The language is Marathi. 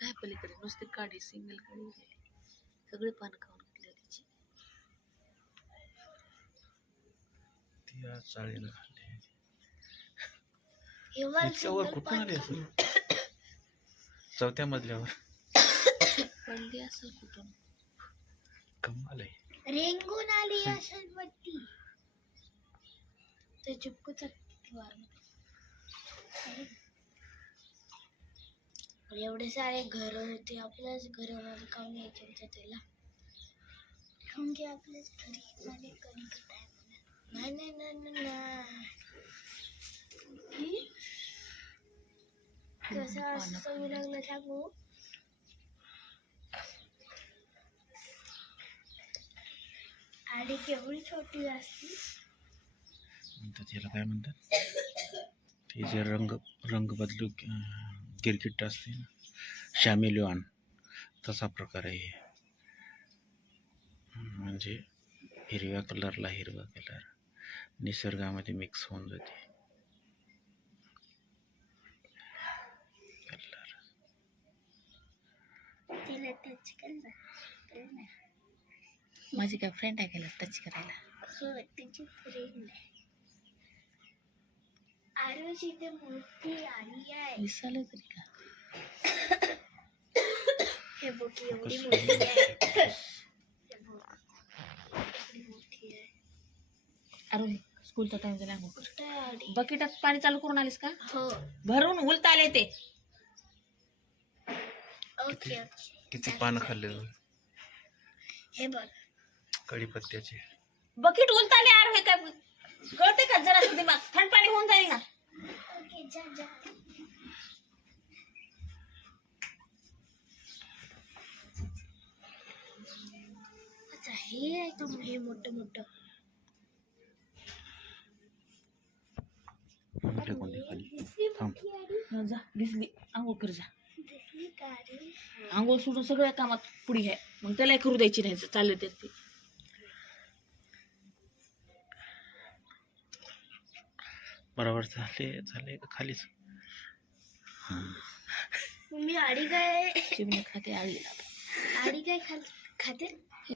काय पलीकडे? नुसती काढी सिंगल काढी राहिली. सगळे पान खाऊन घेतले तिची. ती आज चाळीला खाल्ली हे वर इतक्यावर single कुठून आली पान असेल? चौथ्या मजल्यावर. पडली असं कुठून? कमाल आहे. रेंगून आली असेल वरती ते चिपकूच एवढे सारे घर होते आपल्याच घरामध्ये काम यायचे होते त्याला. काऊन की आपल्याच घरी मध्ये कधी करताय नाही नाही नाही नाही, कसं असं मी लग्न सांगू आणि केवढी छोटी असती. म्हणतात याला काय म्हणतात? ते जे रंग रंग बदलू गिरगिट असते ना शामिलवान तसा प्रकार आहे हे. म्हणजे हिरव्या कलरला हिरवा कलर. निसर्गामध्ये मिक्स होऊन जाते. माझी काय फ्रेंड आहे गेला टच करायला. हो फ्रेंड आहे. आरुष इथे मोठी आली आहे. दिसायला तरी का हे बघ एवढी मोठी आहे. हे बघ. एवढी मोठी आहे. अरे स्कूलचा टाइम झाला कर. कुठे बकेटात पाणी चालू करून आलीस का? हो. भरून उलता आले ते. Okay okay. किती पानं खाल्ले हे बघ. कढीपत्त्याचे बकेट उलता आले अरे हे काय कळते का? जरा दिमाग. थंड पाणी होऊन जाईल ना. हे आहे का हे मोठं मोठं दिसली जा भिजली आंघोळ कर जा दिसली आंघोळ सोडून सगळ्या कामात पुढी आहे मग त्याला करू द्यायची नाही चालले तर ती बरोबर झाले झाले खालीच मी आडी काय चिमणी खाते आळीला आडी काय खाल खाते?